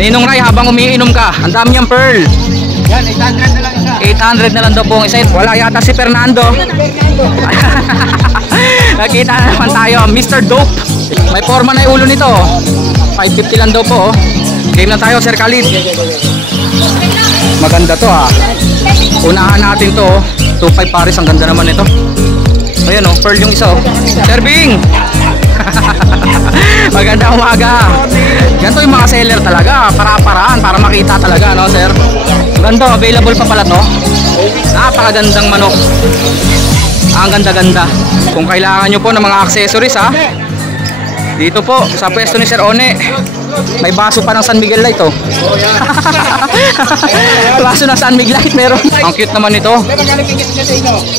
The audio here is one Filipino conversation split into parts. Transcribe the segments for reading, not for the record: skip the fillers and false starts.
Ninong Ray, habang umiinom ka, ang dami niyang pearl. Yan, 800 na lang isa. 800 na lang daw po ang isa. Wala yata si Fernando. Nakita na naman tayo, Mr. Dope. May forma na yung ulo nito. 550 lang daw po. Game na tayo, Sir Khalid. Maganda to ha. Unahan natin to. 2.5 pares, ang ganda naman ito. Ayan o, pearl yung isa o. Sir Bing! Maganda umaga. Ganito yung mga seller talaga, para-paraan, para makita talaga, no sir? Ganda, available pa pala to. Napakagandang manok. Ang ganda-ganda. Kung kailangan nyo po ng mga accessories ha, dito po sa pwesto ni Sir One. May baso pa ng San Miguel Light oh. Baso ng San Miguel Light meron. Ang cute naman ito.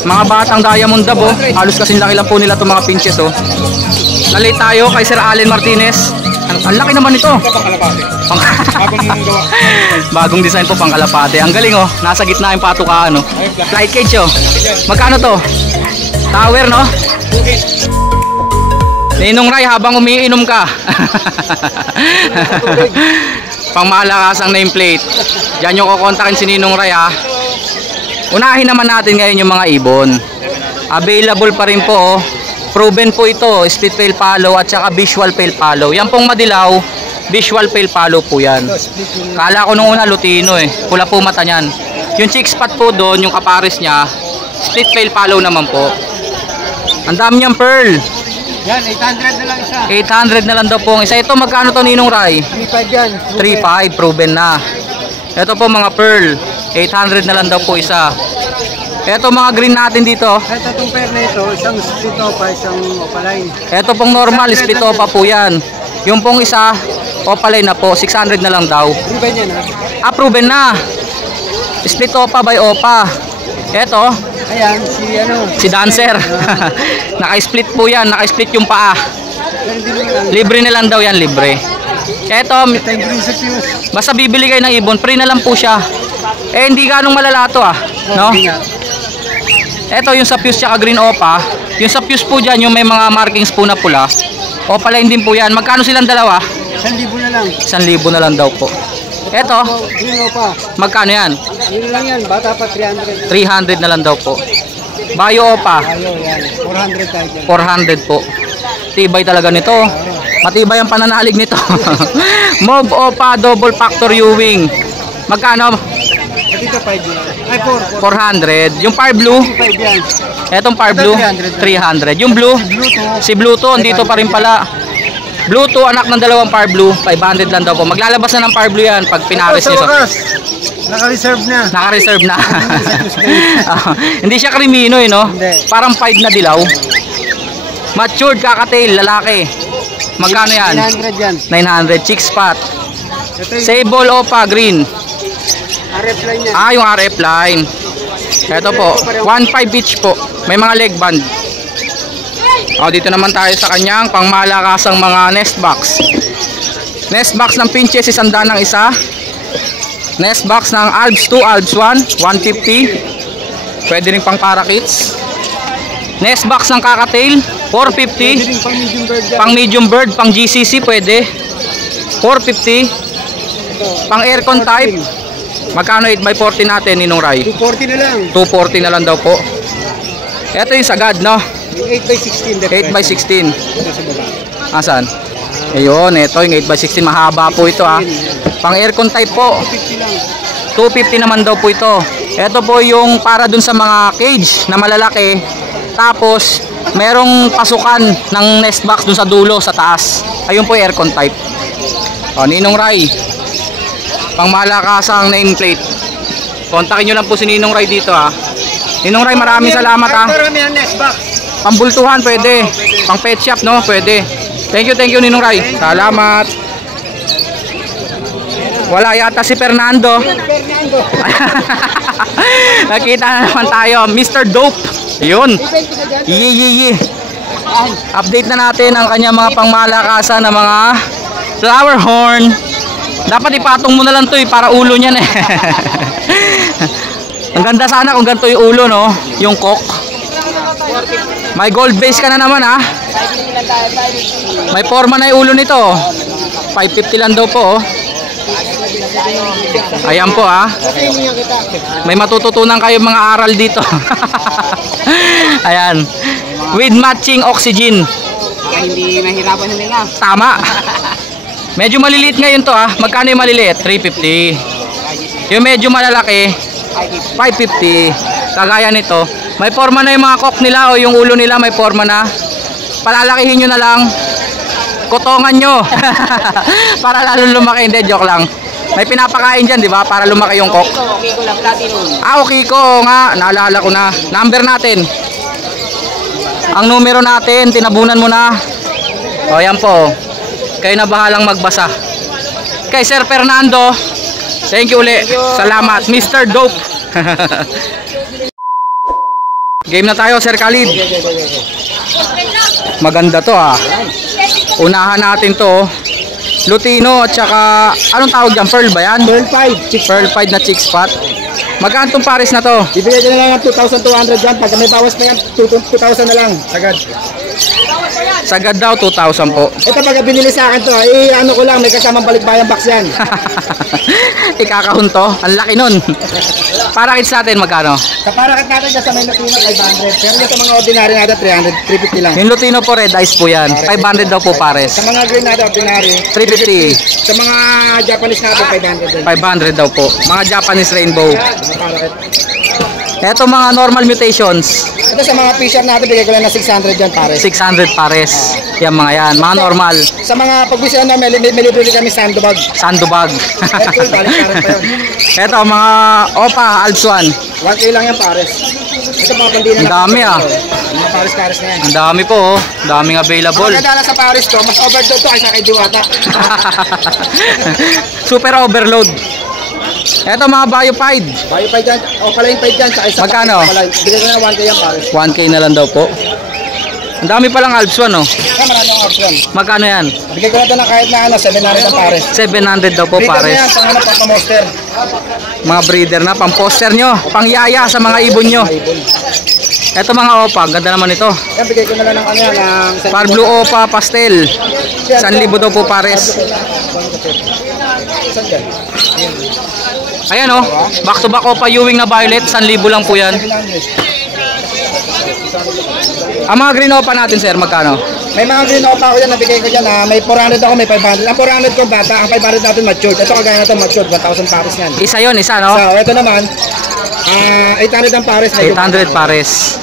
Mga batang Diamond Dab oh. Halos kasing laki lang po nila itong mga pinches oh. Nalate tayo kay Sir Allen Martinez. Ang laki naman ito. Bagong design po, pang kalapate. Ang galing oh. Nasa gitna yung patukaan oh. Flight cage oh. Magkano to? Tower no? Ninong Ray, habang umiinom ka. Pangmalakasang nameplate. Diyan yung kukontakin si Ninong Ray ha. Unahin naman natin ngayon yung mga ibon. Available pa rin po oh. Proven po ito, split pale follow at saka visual pale follow. Yan pong madilaw, visual pale follow po yan. Kala ko nung una lutino eh. Pula po mata niyan. Yung chick spot po doon, yung kapares niya, split pale follow naman po. Ang dami niyang pearl. Yan, 800 na lang isa. 800 na lang daw po ang isa. Ito magkano to Ninong Ray? 3.5 yan. 3.5, proven na. Ito po mga pearl, 800 na lang daw po isa. Ito mga green natin dito. Ito itong pair na ito, isang split opa, isang opaline. Ito pong normal, split opa po yan. Yung pong isa, opaline na po, 600 na lang daw. Proven yan ha? Ah, proven na. Split opa by opa. Ito, ayan, si Dancer. Naka-split po yan, naka-split yung paa. Libre na lang daw yan, libre. Ito, basta bibili kayo ng ibon, free na lang po siya. Eh, hindi ganong malalato ah. No? Ito yung sa fuse tsaka green opa. Yung sa fuse po dyan, yung may mga markings po na pula. Opaline din po yan. Magkano silang dalawa? 1,000 na lang. 1,000 na lang daw po. Ito, green opa. magkano yan? Yun lang yan, bata pa 300. 300 na lang daw po. Bayo opa. Ayo yan, 400 tayo dyan. 400 po. Tibay talaga nito. Matibay ang pananalig nito. Mauve opa, double factor Ewing. Magkano? Dito 5 yan. Ay, 400. Yung fire blue? 5 yan. Etong fire blue? 300. Yung blue? Si blue to, dito pa rin pala. Blue to, anak ng dalawang fire blue, 500 lang daw po. Maglalabas na ng fire blue yan pag pinares nyo. Naka-reserve na. Naka-reserve na. Hindi siya krimino eh, no? Hindi. Parang 5 na dilaw. Matured kakatail, lalaki. Magkano yan? 900 yan. 900. Chick spot. Sable opa, green. RF line yan. Ah, yung RF line. Ito po, 1.5 each po. May mga leg band. O, dito naman tayo sa kanyang pangmalakasang mga nest box. Nest box ng pinches, 100 ng isa. Nest box ng Alps 2, Alps 1, 150. Pwede rin pang parakeets. Nest box ng kakatail, 450. Pang medium bird, pang GCC pwede. 450. Pang aircon type. Magkano 8x40 natin, Ninong Ray? 240 na lang. 240 na lang daw po. Ito yung sagad, no? 8x16. 8x16. Asan? Ayun, ito yung 8x16. Mahaba po ito ha. Pang aircon type po. 250 naman daw po ito. Ito po yung para dun sa mga cage na malalaki. Tapos, merong pasukan ng nest box dun sa dulo, sa taas. Ayun po yung aircon type. O, Ninong Ray. Pang malakasang nameplate. Kontakin nyo lang po si Ninong Ray dito ha. Ninong Ray, maraming salamat ha. Pambultuhan pwede. Pang pet shop no, pwede. Thank you Ninong Ray. Salamat. Wala yata si Fernando. Nakita na naman tayo, Mr. Dope. Yun. Yi. Update na natin ang kanya mga pangmalakasan na mga flower horn. Dapat ipatong mo na lang to eh, para ulo niyan eh. Ang ganda sana kung ganito yung ulo no, yung cock. May gold base ka na naman ha. May forma na yung ulo nito. 550 lang daw po oh. Ayan po may matututunan kayo mga aral dito. Ayan, with matching oxygen. Hindi mahirapan nila. Tama. Medyo maliliit ngayon to Magkano yung maliliit? 350. Yung medyo malalaki 550. Kagaya nito, may forma na yung mga kok nila o yung ulo nila may forma na. Palalakihin nyo na lang, kotongan nyo. Para lalo lumaki. Hindi, joke lang. May pinapakain dyan, di ba? Para lumaki yung kok. Okay ko lang, platinum. Okay ko nga, naalala ko na. Number natin. Ang numero natin, tinabunan mo na. O yan po. Kayo na bahalang magbasa. Kay Sir Fernando, thank you uli. Salamat, Mr. Dope. Game na tayo, Sir Khalid. Maganda to Unahan natin to. Lutino at saka anong tawag dyan? Pearl ba yan? Pearl 5. Pearl 5 na chick spot. Magkano tong pares na to? Ibigay ko na lang ng 2,200 dyan. Pag may bawas pa yan, 2,000 na lang. Agad. Sagad daw 2,000 po. Ito pag binili sa akin to, ano ko lang, may kasamang balikbayang box yan. Ikakahon to. Ang laki nun. Para kits natin magkano? Sa parakat natin dyan sa may Lutino, 500. Pero yung sa mga ordinary natin, 300, 350 lang. Yung Lutino po red eyes po yan. 500 daw po pares. Sa mga green natin, ordinary, 350. Sa mga Japanese natin, 500 din. 500 daw po. Mga Japanese rainbow. Mga parakat. Eto mga normal mutations. Ito sa mga fisher natin, bigay ko lang na 600 dyan, pares. 600 pares. Yan mga yan. Mga normal. Sa mga pagbisihan na, may libre kami sandbag. Sandbag. Hercule, balik-karan pa yun. Eto mga Opa, Alps 1. 1K lang yan, pares. Ito mga pandina Ang dami Mga pares-pares na yan. Ang dami po Daming available. Ang maganda sa pares to, mas overdose to kaysa kay Diwata. Super overload. Eto mga Biopide. Bayo pa dyan, Opaline pa dyan, sa isa. Magkano? Bigay ko na 1K yan, pares. 1K na lang daw po. Ang dami palang Alps 1 Maraming option. Magkano yan? Bigay ko na ito ng kahit na 700 ang pares. 700 daw po Breeder na pares. yan, pang monster. Mga breeder na, pang poster nyo, pang yaya sa mga ibon nyo. Eto mga Opa, ganda naman ito. Yan, bigay ko na lang ng ng Par Blue Opa Pastel. 1,000 daw po pares. Saan yan? Ayan back to back Opa Ewing na violet, 1,000 lang po yan. Ang mga green Opa natin sir, magkano? May mga green opa ako yan, nabigay ko dyan may 400 ako, may 500. Ang 400 ko bata, ang 500 natin matured. Ito kagaya na ito matured, 1,000 pares yan. Isa yon, isa no? So, ito naman, 800 ang pares. 800 pares.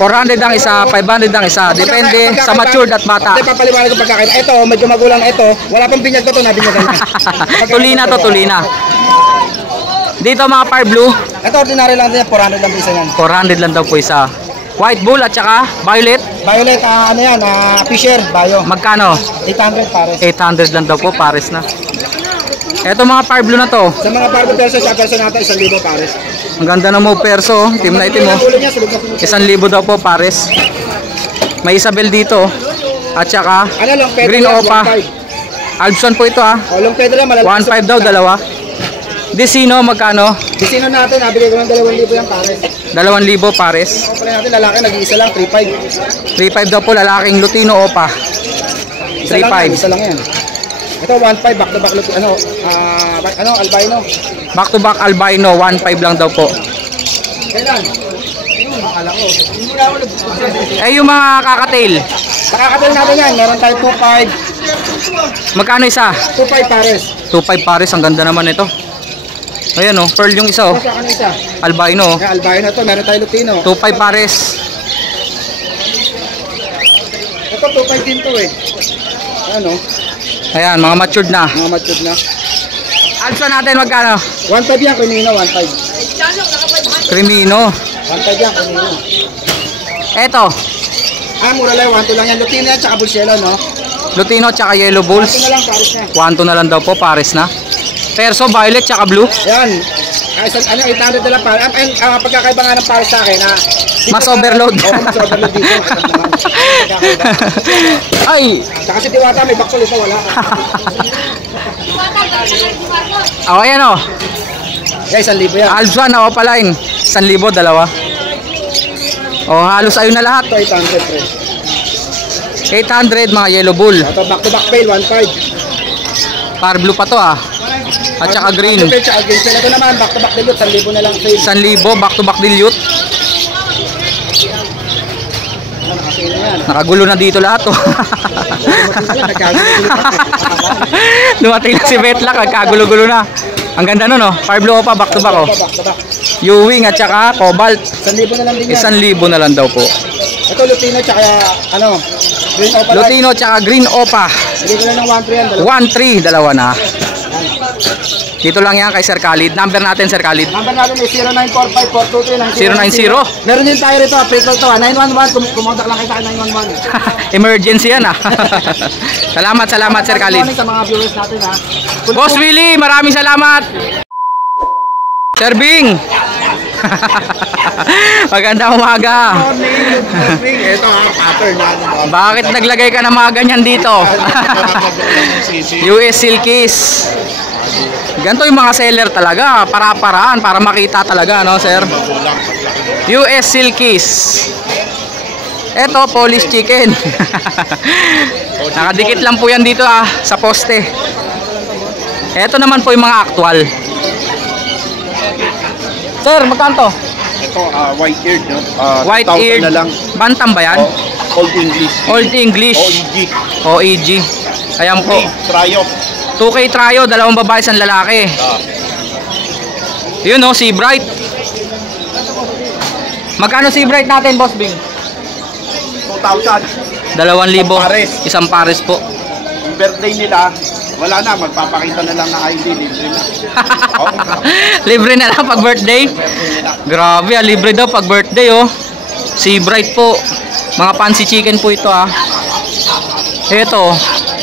400 ang isa, 500 ang isa. Depende sa matured at bata. Ito, papaliwanag ko pagkakita. Ito, medyo magulang ito. Wala pang binyag ko ito, nabinyagan na. Tulina to, tulina. Dito mga Par Blue. Ito, ordinary lang din, 400 lang isa yan. 400 lang daw po isa. White Bull at saka Violet. Violet, ano yan, Fisher, Bayo. Magkano? 800 pares. 800 lang daw po, pares na. Eto mga Par Blue na to. Sa mga Barbo Perso, sa perso natin, 1,000 pares. Ang ganda na mo perso, team na itim mo. 1,000 daw po pares. May Isabel dito. At saka Ano lang, Pedro Green yan, Opa. 1,500. Albson po ito O, long Pedro lang, malalaki. 1,500 daw, dalawa. Desino magkano? Disino natin, nabigay ko ng 2,000 yan pares. 2,000 pares. O, pala natin, lalaki, nag-iisa lang, 3,500. 3,500 daw po lalaking Lutino Opa. Isa lang yan, 3,500. isa lang yan. Ito, 1,500, back to back, albino. Back to back albino, 1,500 lang daw po. Kailan? Akala ko. Hindi na ako nag-process. Eh yung mga kakatail, Nakakatil natin yan, meron tayo 2,500. magkano isa? 2,500 pares. 2,500 pares, ang ganda naman ito. Ayan pearl yung isa Kasi ano isa? albino. Kaya albino to, meron tayo Lutino. 2,500 pares. Ito, 2,500 din to eh. Ano? Ayan, mga matured na. Mga matured na. Alsa natin magkano? 1,500 yan, Crimino, 1,500. Crimino. 1,500 yan, Crimino. Eto, Mura lang, 1,200 lang yan. Lutino yan, tsaka Bulcielo, no? Lutino tsaka yellow 1,200 bulls. na lang, pares na. 1,200 na lang daw po, pares na. Perso, violet tsaka blue. Yan. 800 na lang pares. Ang pagkakaiba nga ng pares sa akin, Mas overload. Oo, mas overload dito. Ay! Saka si Diwata, may baksol ito, wala. Ayan Guys, 1,000 yan. Alpha na Opaline. 1,000, dalawa. Halos ayun na lahat. Ito, 800 pre. 800 mga yellow bull. Ito, back to back pail, 1,500. Par blue pa to ah. At saka green. Tsaka green. Ito naman, back to back dilute, 1,000 na lang sale. 1,000 back to back dilute. Nakagulo na dito lahat oh. Dumating na si Betlak, nagkagulo-gulo na. Ang ganda nun oh. Fire blue pa, back to back oh. Ewing at saka cobalt. 1,000 na lang din yan. 1,000 na lang daw po. Ito Lutino tsaka ano, Green Opa. Lutino tsaka Green Opa. Hindi ko lang ng 1,300. 1,300, dalawa na. Dito lang yan kay Sir Khalid. Number natin Sir Khalid. Number natin is 0945-423-9090. 090. Meron din tayo rito, April to 911. Kumontak lang kayo sa 911. Emergency yan ah. Salamat Sir Khalid. Sa mga viewers natin ha. Boss Willie, maraming salamat. Sir Bing. Magandang umaga. Ito ha, pattern na. Bakit naglagay ka ng mga ganyan dito? US Silkies. Ganito yung mga seller talaga, para-paraan, para makita talaga, no, sir? US Silkies. Ito, Polish chicken. Nakadikit lang po yan dito sa poste. Ito naman po yung mga actual. Sir, magkano to? Ito, white-eared, no? White-eared. Bantam ba yan? Old English. Old English. OEG. Ayan po. Tryo. 2K tryo, dalawang babae, isang lalaki. Yun oh, Sea Bright. Magkano Sea Bright natin, Boss Bing? 2,000. 2,000. Isang pares po. Yung birthday nila, wala na, magpapakita na lang ng ID, libre na. Libre na lang pag birthday. Grabe libre daw pag birthday oh. Sea Bright po. Mga fancy chicken po ito Ito.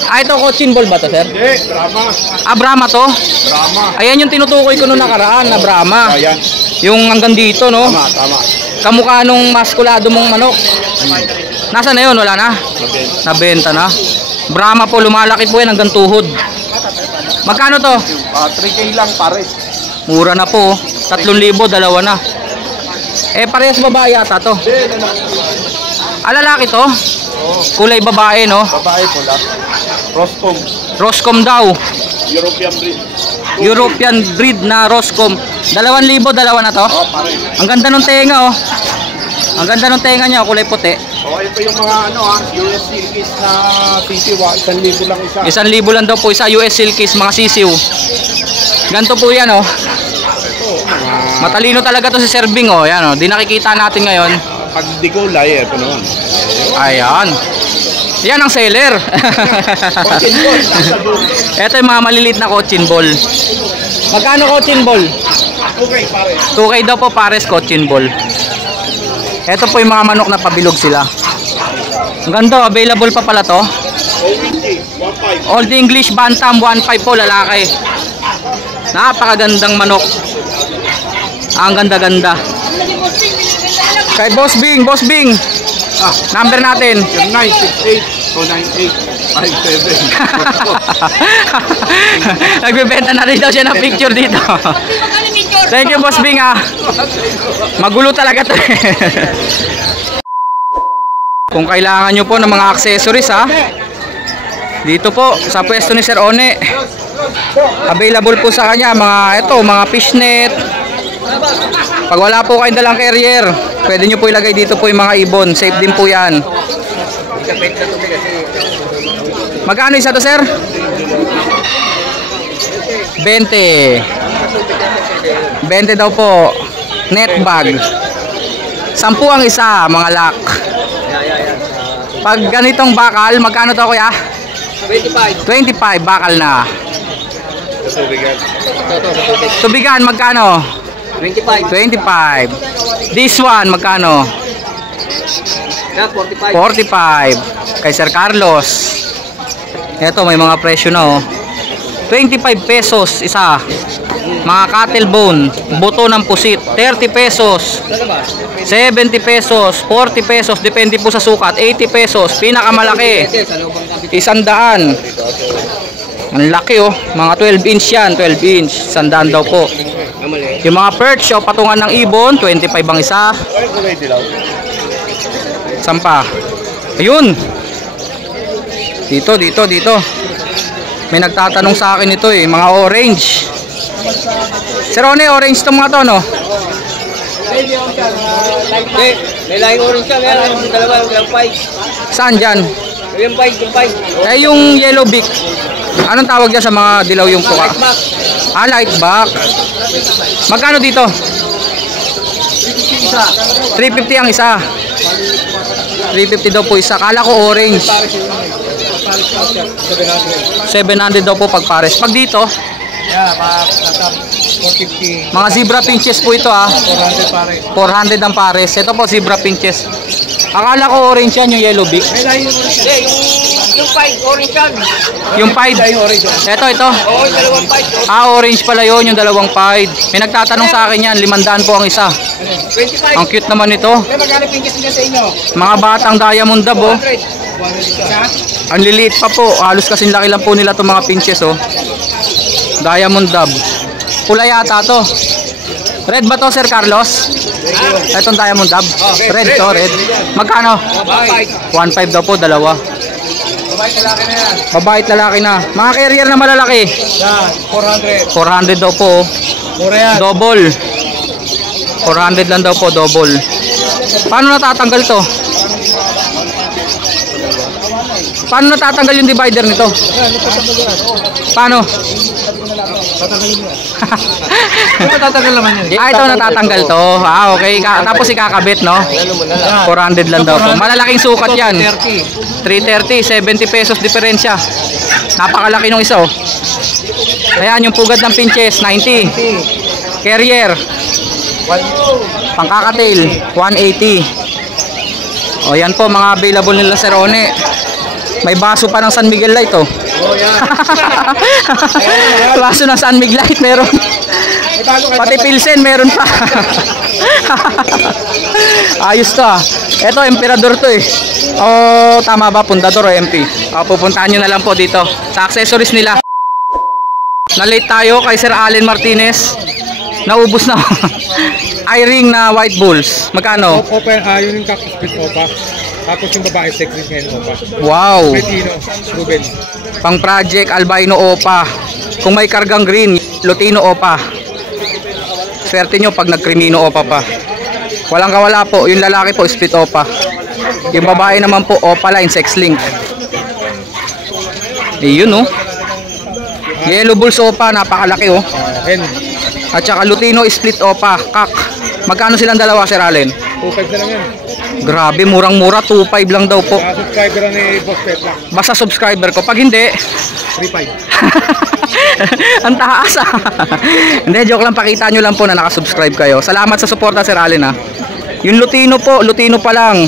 Ito cochin ball ba to, sir? Hindi, Brahma. Brahma to? Brahma. Ayan yung tinutukoy ko nung nakaraan na Brahma. Ayan. Yung hanggang dito, no? Tama. Kamukha nung maskulado mong manok. Nasa na yun? Wala na? Nabenta na. Brahma po, lumalaki po yan hanggang tuhod. Magkano to? 3K lang pares. Mura na po. 3,000, dalawa na. Parehas babae yata to. Lalaki to? Kulay babae, no? Babae po lang. Roscom daw. European breed. European breed na Roscom. 2,000, dalawa na to? Pares. Ang ganda ng tenga, oh. Ang ganda ng tenga niya, kulay puti. Ito yung mga US Silkies na sisiw, 1,000 lang isa. 1,000 lang daw po isa, US Silkies, mga sisiw. Ganto po yan, oh. Matalino talaga to si Sir Bing, oh. Yan, oh. Di nakikita natin ngayon. Pag di kulay, ito naman. Ayan. Yan ang seller. Ito yung mga maliliit na cochin ball. Magkano cochin ball? 2K pares. 2K daw po pares cochin ball. Ito po yung mga manok na pabilog sila. Ang ganda, available pa pala to. Old English Bantam 1.5 po, lalaki. Napakagandang manok. Ang ganda-ganda. Kay Boss Bing, number natin 0968-298-57. Nagbebenta na rin daw siya ng picture dito. Thank you, Boss Bing Magulo talaga to. Kung kailangan nyo po ng mga accessories dito po sa pwesto ni Sir One. Available po sa kanya mga fishnet. Pag wala po kayong dalang carrier, pwede nyo po ilagay dito po yung mga ibon. Safe din po yan. Magkano isa to, sir? 20. 20 daw po. Net bag. 10 ang isa, mga lock. Pag ganitong bakal, magkano to, kuya? 25 bakal na. Tubigan, magkano? 25. This one, magkano? 45. Kay Sir Carlos. Ito, may mga presyo na 25 pesos isa. Mga cattle bone, buto ng pusit, 30 pesos. 70 pesos, 40 pesos, depende po sa sukat. 80 pesos, pinakamalaki 100. Ang laki mga 12 inch yan, 12 inch, 100 daw po. Yung mga perch o patungan ng ibon, 25 ang isa. Sampa. Ayun. Dito. May nagtatanong sa akin ito mga orange. Sir Ronnie, orange itong mga to, no? May lahing orange ka, meron yung dalawa, yung 5. Saan dyan? Yung 5. Yung yellow beak. Anong tawag dyan sa mga dilaw yung puka? Light back. Magkano dito? 350 ang isa. 350 daw po isa. Kala ko orange. 700 daw po pag pares. Pag dito, 450. mga zebra pinches po ito 400 pare. 400 ang pares. Ito po zebra pinches. Akala ko orange yan yung yellow beak. Yung 5 orange yan. Yung pied. Ito. Oo, yung dalawang 5. Orange pala yun, yung dalawang pied. May nagtatanong sa akin yan, 500 po ang isa. 25. Ang cute naman ito. Magkano pinches niya sa inyo? Mga batang diamond dab 100. Ang liliit pa po. Halos kasing laki lang po nila itong mga pinches Diamond dab. Pula yata to. Red ba to, Sir Carlos? Itong diamond dab. Red to, red. Magkano? 1.5 daw po, dalawa. Babae at lalaki na. Mga carrier na malalaki. 400 daw po. Double. 400 lang daw po, double. Paano natatanggal to? Paano natatanggal yung divider nito? Paano? Matatanggal naman yun. Ito natatanggal to. Okay. Tapos ikakabit, no? 400 lang daw po. Malalaking sukat yan. 330, 70 pesos diferensya. Napakalaki nung isa, Ayan, yung pugad ng pinches, 90. Carrier. Pangkakatail, 180. Yan po, mga available nila Sir Ronnie. May baso pa ng San Miguel Light, Baso ng San Miguel Light, meron. Pati Pilsen, meron pa. Ayos to, Ito, Emperador to, tama ba? Pundador o MP? Pupuntahan nyo na lang po dito sa accessories nila. Na-late tayo kay Sir Allen Martinez. Naubos na. Eye-ring na white bulls. Magkano? Opa, yun yung cactus split opa. Tapos yung babae sexy ngayon opa. Wow. Lutino, Ruben. Pang project albino opa. Kung may kargang green, Lutino opa. Swerte nyo pag nag-crimino opa pa. Walang kawala po. Yung lalaki po split opa. Yung babae naman po opa line sex link. Yun Yellow bulls opa, napakalaki At saka Lutino split opa, kak. Magkano silang dalawa, Sir Allen? 2.5 na lang yan. Grabe, murang-mura, 2.5 lang daw po. Subscriber ni Boss Petla. Basta subscriber ko. Pag hindi, 3.5. ang taas Hindi, joke lang, pakita nyo lang po na nakasubscribe kayo. Salamat sa suporta, Sir Allen Yung Lutino po, Lutino pa lang.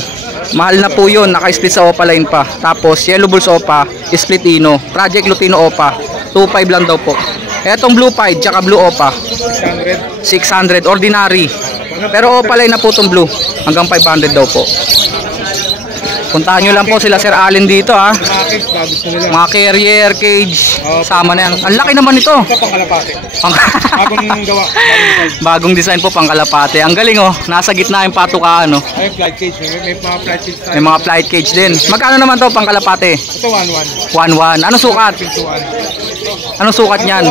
Mahal na po yun, naka-split sa opa line pa. Tapos yellow bulls opa, split ino. Project Lutino opa, 2.5 lang daw po. Etong blue pied, tsaka blue opa, 600 ordinary. Pero opa line na po itong blue, hanggang 500 daw po. Puntahan nyo lang po sila Sir Allen dito Mga carrier, cage, sama na yan. Ang laki naman ito. Pangkalapate. Bagong gawa. Bagong design po, pangkalapate. Ang galing nasa gitna yung patukaan Ay, flight cage. May mga flight cage tayo. May mga flight cage din. Magkano naman to pangkalapate? Ito 1.1. 1.1. Anong sukat? Anong sukat niyan?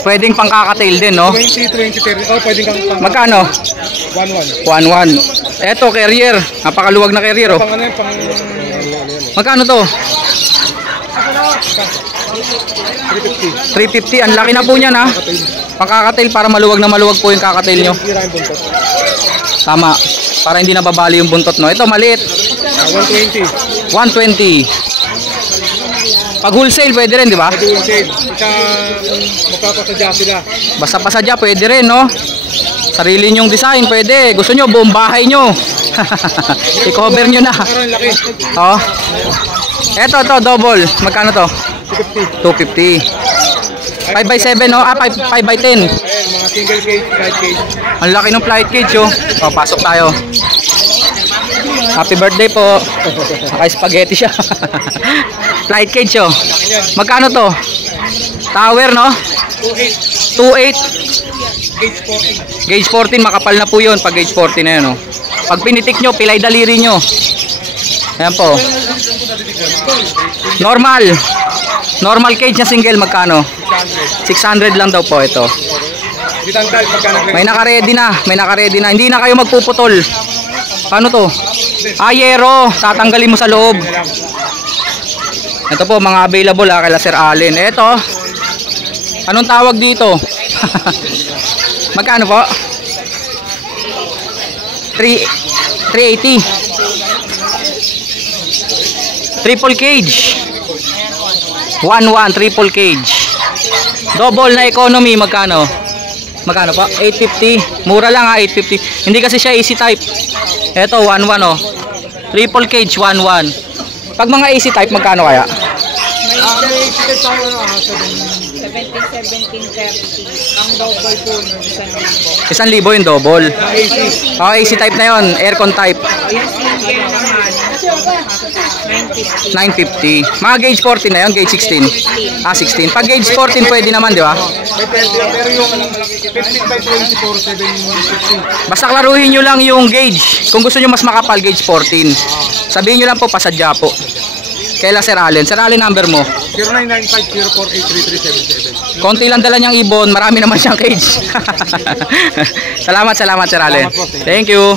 Pwedeng pangkakatail din, 20, 30. Pwedeng kang pang... Magkano? 1.1. 1.1. Eto, carrier. Napakaluwag na carrier, Pang ano pang... Magkano to? 350. 350. Ang laki na po niyan, Pangkakatail para maluwag na maluwag po yung kakatail nyo. Tama. Para hindi nababali yung buntot, Ito, maliit. 120. 120. Pag wholesale, pwede rin, di ba? Pwede wholesale. Magpapasadya sila. Basta pasadya, pwede rin, Sarili nyong design, pwede. Gusto nyo, buong bahay nyo. I-cover nyo na. Eto, double. Magkano to? 250. 5x7, 5x10. Ayan, mga single cage, flight cage. Ang laki ng flight cage, pasok tayo. Happy birthday po. Naka-spaghetti siya. Flight cage, Magkano to? Tower, 2.8. 2.8. Gauge 14. Gauge 14, makapal na po yun pag gauge 14 na yun, Pag pinitik nyo, pilay daliri nyo. Ayan po. Normal cage na single, magkano? 600 lang daw po ito. May naka-ready na. Hindi na kayo magpuputol. Paano to? Yero. Tatanggalin mo sa loob. Ito po, mga available kay Sir Allen. Ito. Anong tawag dito? Magkano po? 380. Triple cage. 1-1 triple cage. Double na economy, magkano? Magkano po? 850. Mura lang 850. Hindi kasi siya AC type. Ito 1-1 oh. Triple cage 1-1. Pag mga AC type, magkano kaya? 17-17-30. Ang double po nun, 1,000. 1,000 yung double. AC type na yon, aircon type. Yung single naman, 950. 950. Mga gauge 14 na yun, gauge 16. 16. Pag gauge 14 pwede naman, di ba? Pero yung 15 by 24, 750. Basta klaruhin nyo lang yung gauge. Kung gusto nyo mas makapal, gauge 14. Sabihin nyo lang po, pasadya po. Kaila Sir Allen. Sir Allen, number mo? 0995-048-3377. Konti lang dala niyang ibon, marami naman siyang cage. Salamat Sir Allen. Thank you.